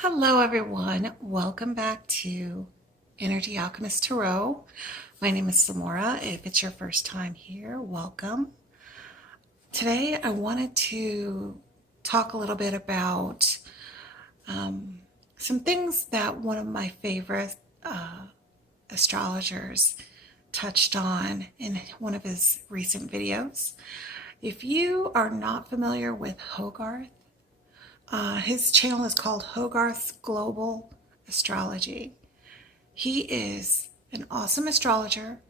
Hello, everyone. Welcome back to Energy Alchemist Tarot. My name is Samora. If it's your first time here, welcome. Today, I wanted to talk a little bit about some things that one of my favorite astrologers touched on in one of his recent videos. If you are not familiar with Hogarth, his channel is called Hogarth's Global Astrology. He is an awesome astrologer,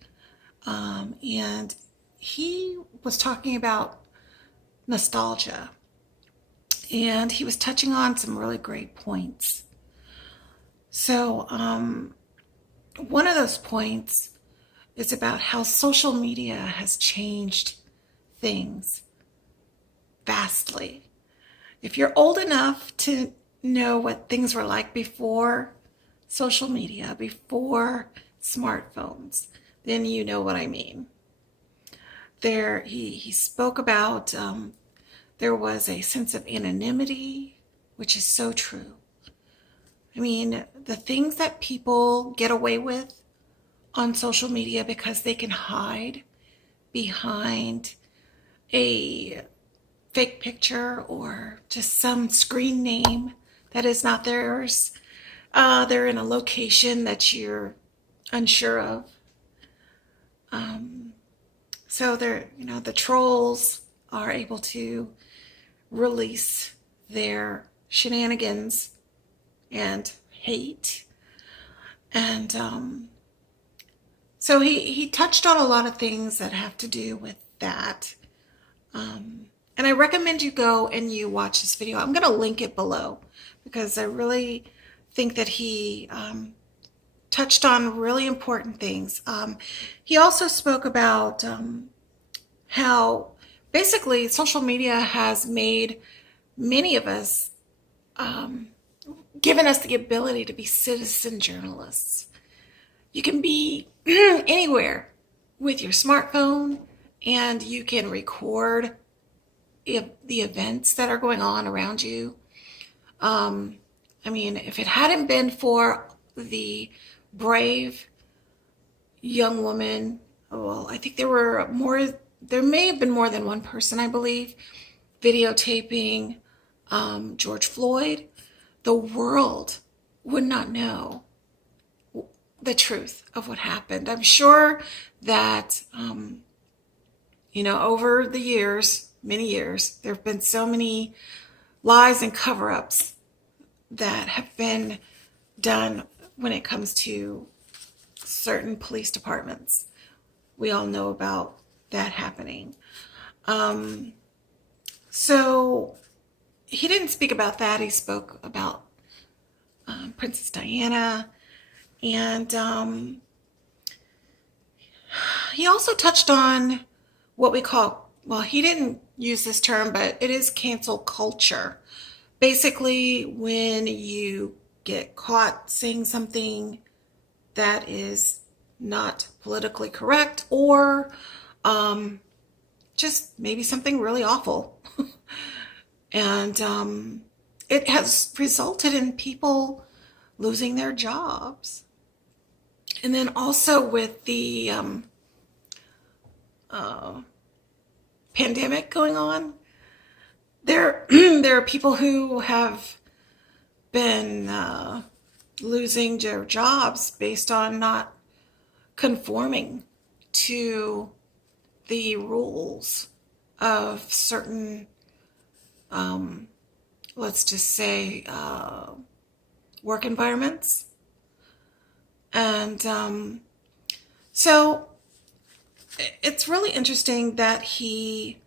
and he was talking about nostalgia, and he was touching on some really great points. So one of those points is about how social media has changed things vastly. If you're old enough to know what things were like before social media, before smartphones, then you know what I mean. He spoke about there was a sense of anonymity, which is so true. I mean, the things that people get away with on social media because they can hide behind a fake picture or just some screen name that is not theirs. They're in a location that you're unsure of. So the trolls are able to release their shenanigans and hate. And so he touched on a lot of things that have to do with that. And I recommend you go and you watch this video. I'm going to link it below because I really think that he touched on really important things. He also spoke about how basically social media has made many of us, given us the ability to be citizen journalists. You can be anywhere with your smartphone and you can record the events that are going on around you. I mean, if it hadn't been for the brave young woman, well, I think there may have been more than one person, I believe, videotaping George Floyd, the world would not know the truth of what happened. I'm sure that, over the years, many years, there have been so many lies and cover-ups that have been done when it comes to certain police departments. We all know about that happening. So he didn't speak about that. He spoke about Princess Diana, and he also touched on what we call, well, he didn't use this term, but it is cancel culture. Basically, when you get caught saying something that is not politically correct, or just maybe something really awful. And it has resulted in people losing their jobs. And then also with the pandemic going on, there are people who have been losing their jobs based on not conforming to the rules of certain, let's just say, work environments. And so it's really interesting that he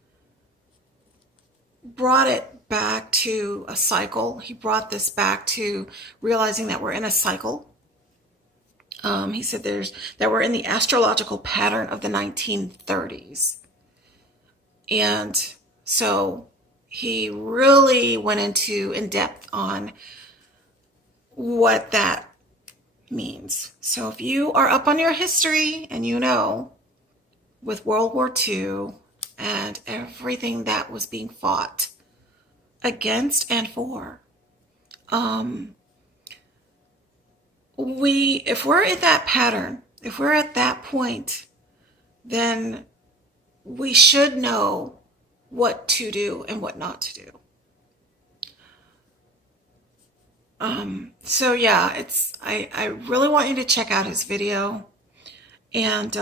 brought it back to a cycle. He brought this back to realizing that we're in a cycle. He said that we're in the astrological pattern of the 1930s. And so he really went in depth on what that means. So if you are up on your history and you know, with World War II and everything that was being fought against and for, if we're at that pattern, if we're at that point, then we should know what to do and what not to do. So yeah, I really want you to check out his video. And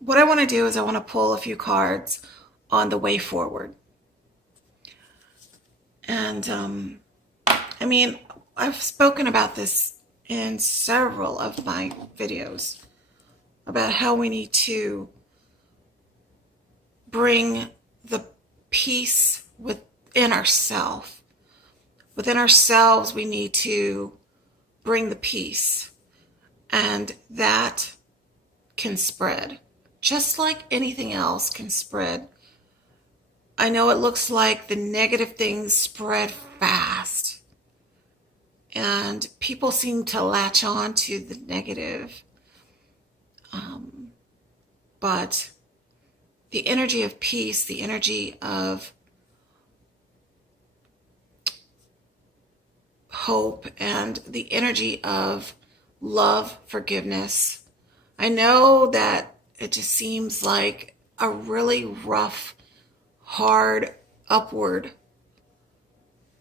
what I want to do is I want to pull a few cards on the way forward. And I mean, I've spoken about this in several of my videos about how we need to bring the peace within ourselves. Within ourselves, we need to bring the peace, and that can spread just like anything else can spread. I know it looks like the negative things spread fast, and people seem to latch on to the negative. But the energy of peace, the energy of hope, and the energy of love, forgiveness. I know that it just seems like a really rough, hard, upward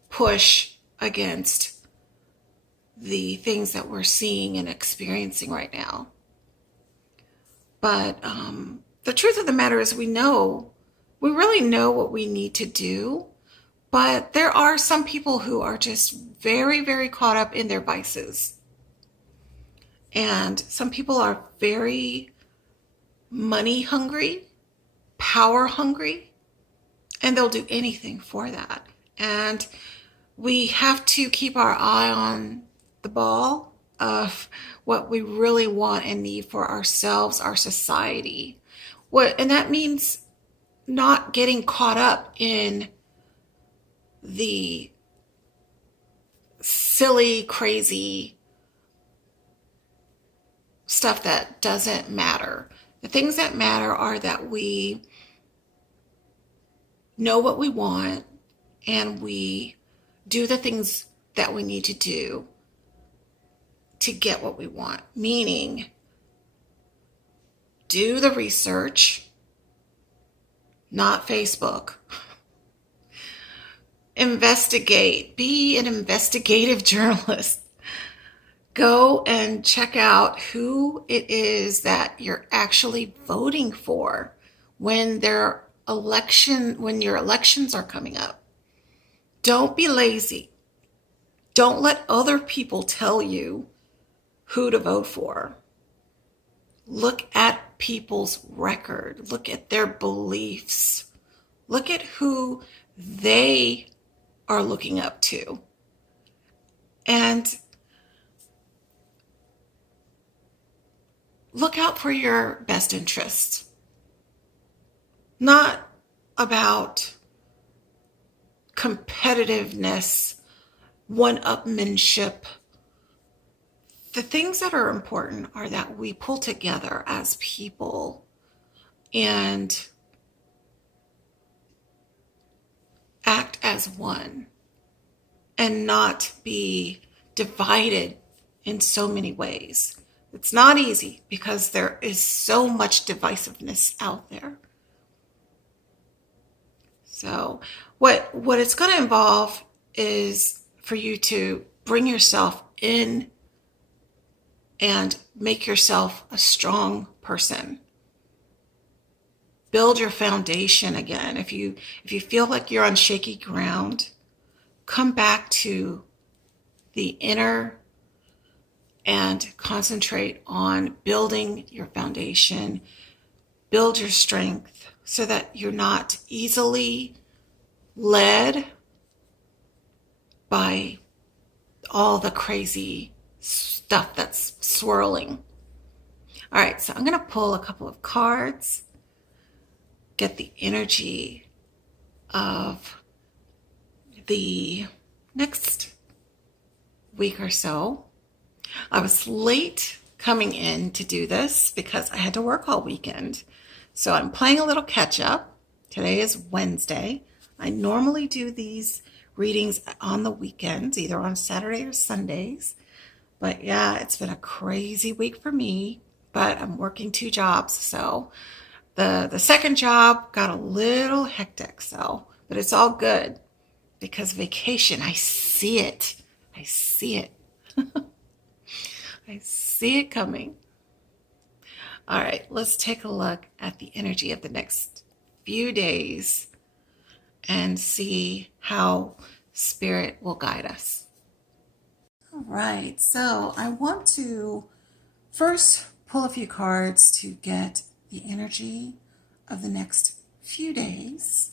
push against the things that we're seeing and experiencing right now. But the truth of the matter is we really know what we need to do. But there are some people who are just very, very caught up in their vices. And some people are very money hungry, power hungry, and they'll do anything for that. And we have to keep our eye on the ball of what we really want and need for ourselves, our society. And that means not getting caught up in the silly, crazy stuff that doesn't matter. The things that matter are that we know what we want and we do the things that we need to do to get what we want. Meaning, do the research, not Facebook. Investigate. Be an investigative journalist. Go and check out who it is that you're actually voting for when your elections are coming up. Don't be lazy. Don't let other people tell you who to vote for. Look at people's record. Look at their beliefs. Look at who they are looking up to. And look out for your best interests. Not about competitiveness, one-upmanship. The things that are important are that we pull together as people and act as one and not be divided in so many ways. It's not easy because there is so much divisiveness out there. So what it's going to involve is for you to bring yourself in and make yourself a strong person. Build your foundation again. If you feel like you're on shaky ground, come back to the inner and concentrate on building your foundation. Build your strength so that you're not easily led by all the crazy stuff that's swirling. All right, so I'm going to pull a couple of cards, get the energy of the next week or so. I was late coming in to do this because I had to work all weekend. So I'm playing a little catch up. Today is Wednesday. I normally do these readings on the weekends, either on Saturday or Sundays. But yeah, it's been a crazy week for me, but I'm working 2 jobs. So the second job got a little hectic. So, but it's all good because vacation, I see it. I see it. I see it coming. All right, let's take a look at the energy of the next few days and see how spirit will guide us. All right, so I want to first pull a few cards to get the energy of the next few days.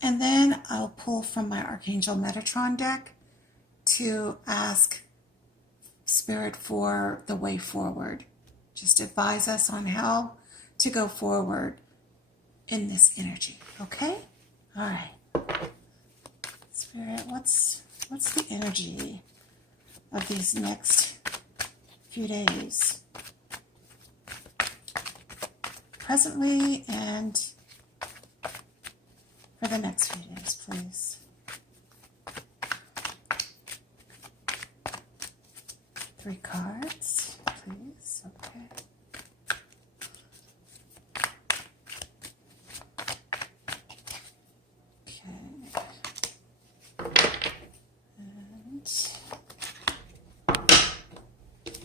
And then I'll pull from my Archangel Metatron deck to ask Spirit for the way forward. Just advise us on how to go forward in this energy, okay? All right. Spirit, what's the energy of these next few days? Presently and for the next few days, please. Three cards, please. Okay.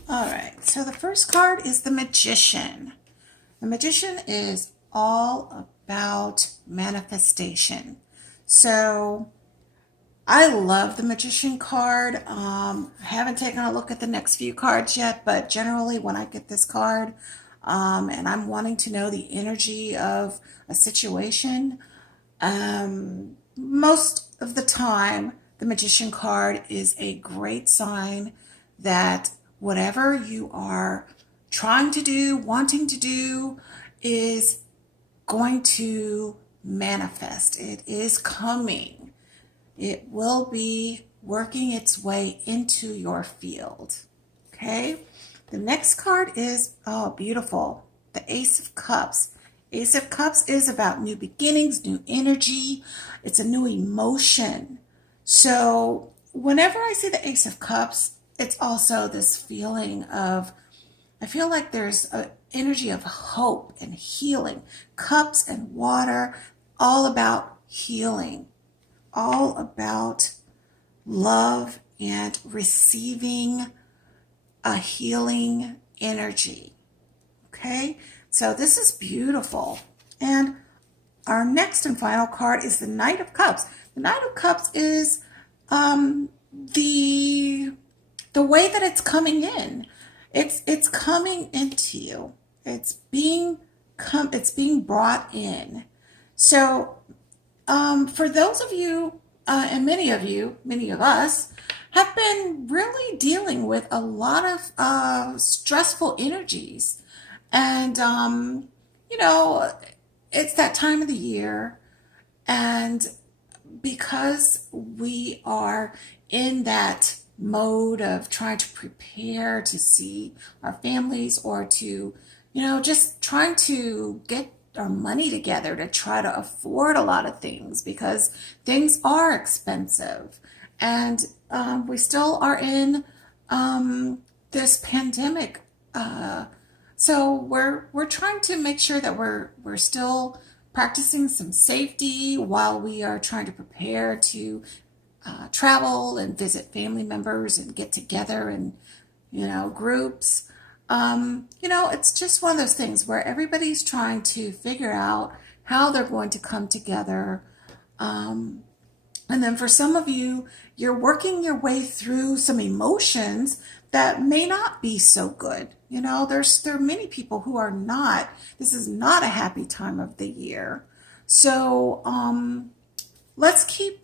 All right, so the first card is the Magician. The Magician is all about manifestation. So I love the Magician card. I haven't taken a look at the next few cards yet, but generally when I get this card and I'm wanting to know the energy of a situation, most of the time the Magician card is a great sign that whatever you are trying to do, wanting to do, is going to manifest. It is coming. It will be working its way into your field. Okay? The next card is, oh, beautiful. The Ace of Cups. Ace of Cups is about new beginnings, new energy. It's a new emotion. So whenever I see the Ace of Cups, it's also this feeling of, I feel like there's an energy of hope and healing. Cups and water, all about healing, all about love and receiving a healing energy. Okay, so this is beautiful. And our next and final card is the Knight of Cups. The Knight of Cups is the way that it's coming in. It's coming into you. It's being brought in. So for those of you and many of us have been really dealing with a lot of stressful energies, and it's that time of the year, and because we are in that mode of trying to prepare to see our families, or to, just trying to get our money together to try to afford a lot of things, because things are expensive, and we still are in this pandemic. So we're trying to make sure that we're still practicing some safety while we are trying to prepare to travel and visit family members and get together in, groups. It's just one of those things where everybody's trying to figure out how they're going to come together. And then for some of you, you're working your way through some emotions that may not be so good. There are many people who are not. This is not a happy time of the year. So let's keep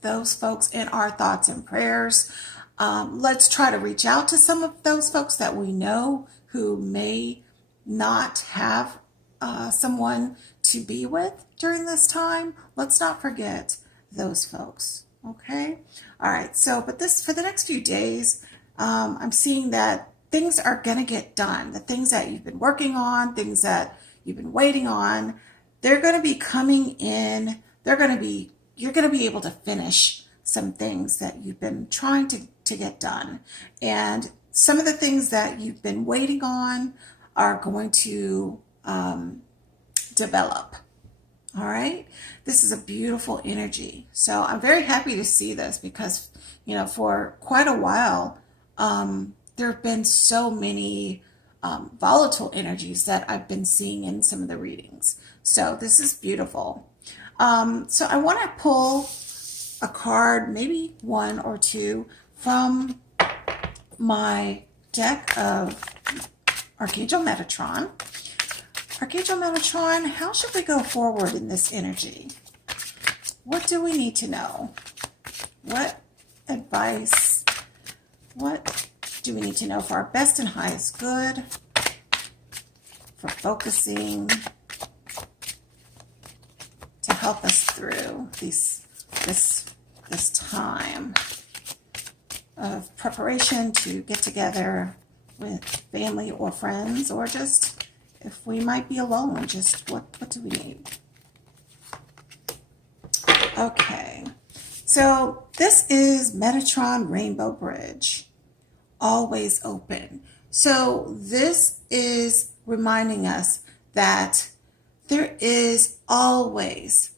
those folks in our thoughts and prayers. Let's try to reach out to some of those folks that we know who may not have someone to be with during this time. Let's not forget those folks. Okay? All right. So, but for the next few days, I'm seeing that things are going to get done. The things that you've been working on, things that you've been waiting on, they're going to be coming in. You're going to be able to finish some things that you've been trying to get done. And some of the things that you've been waiting on are going to develop. All right. This is a beautiful energy. So I'm very happy to see this because, you know, for quite a while, there have been so many volatile energies that I've been seeing in some of the readings. So this is beautiful. So I want to pull a card, maybe one or two, from my deck of Archangel Metatron. Archangel Metatron, how should we go forward in this energy? What do we need to know? What advice, what do we need to know for our best and highest good, for focusing, to help us through this time of preparation to get together with family or friends, or just if we might be alone, just what do we need? Okay, so this is Metatron Rainbow Bridge, always open. So this is reminding us that there is always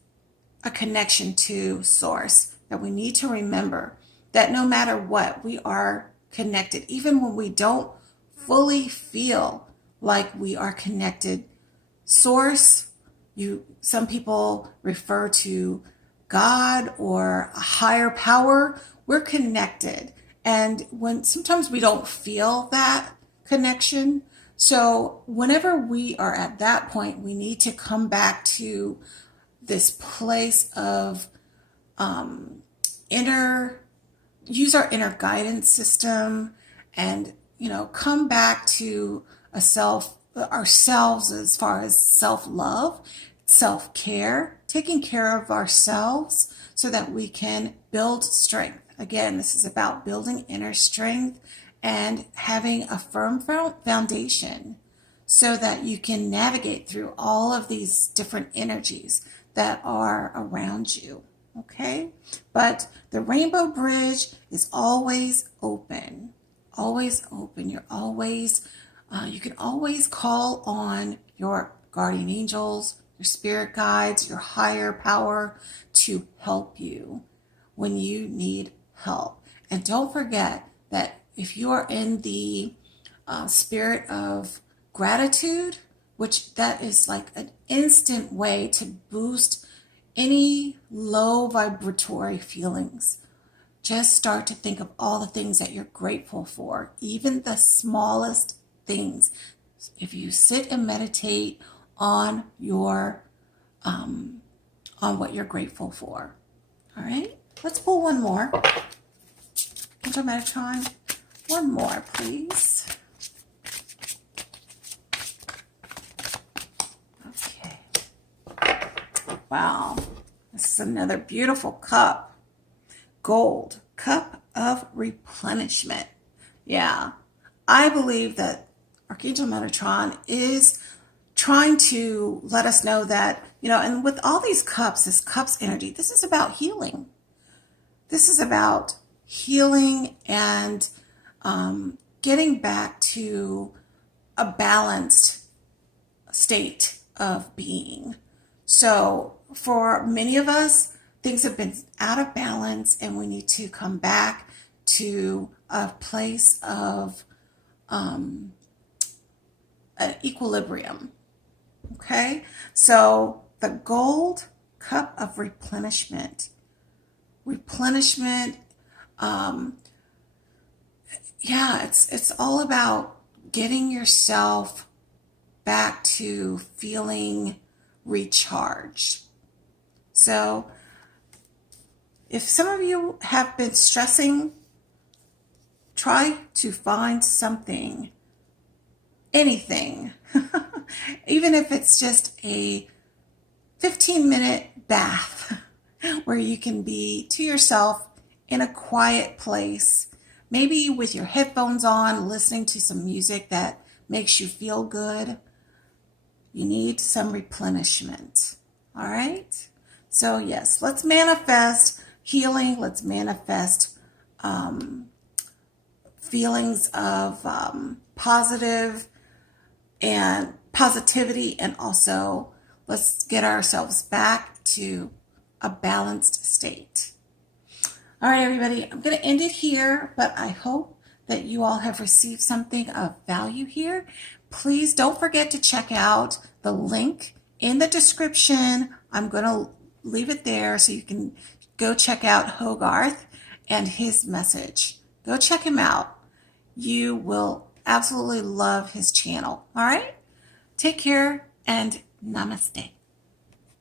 a connection to Source, that we need to remember that no matter what, we are connected, even when we don't fully feel like we are connected. Source, some people refer to God or a higher power. We're connected. And sometimes we don't feel that connection. So whenever we are at that point, we need to come back to this place of use our inner guidance system, and, you know, come back to ourselves as far as self-love, self-care, taking care of ourselves so that we can build strength. Again, this is about building inner strength and having a firm foundation so that you can navigate through all of these different energies that are around you. Okay? But the Rainbow Bridge is always open. Always open. You can always call on your guardian angels, your spirit guides, your higher power to help you when you need help. And don't forget that if you are in the spirit of gratitude, which that is like an instant way to boost any low vibratory feelings. Just start to think of all the things that you're grateful for, even the smallest things. If you sit and meditate on on what you're grateful for. All right, let's pull one more. Angel Metatron, one more, please. Okay. Wow, this is another beautiful cup. Gold, Cup of Replenishment. Yeah, I believe that Archangel Metatron is trying to let us know that, you know, and with all these cups, this cups energy, this is about healing. This is about healing and getting back to a balanced state of being. So for many of us, things have been out of balance and we need to come back to a place of an equilibrium. Okay, so the gold cup of replenishment. Replenishment, it's all about getting yourself back to feeling recharged. So if some of you have been stressing, try to find something, anything, even if it's just a 15-minute bath where you can be to yourself in a quiet place, maybe with your headphones on, listening to some music that makes you feel good. You need some replenishment. All right? So yes, let's manifest healing. Let's manifest feelings of positive and positivity, and also let's get ourselves back to a balanced state. All right, everybody, I'm going to end it here, but I hope that you all have received something of value here. Please don't forget to check out the link in the description. I'm going to leave it there so you can go check out Hogarth and his message. Go check him out. You will absolutely love his channel. All right? Take care and namaste.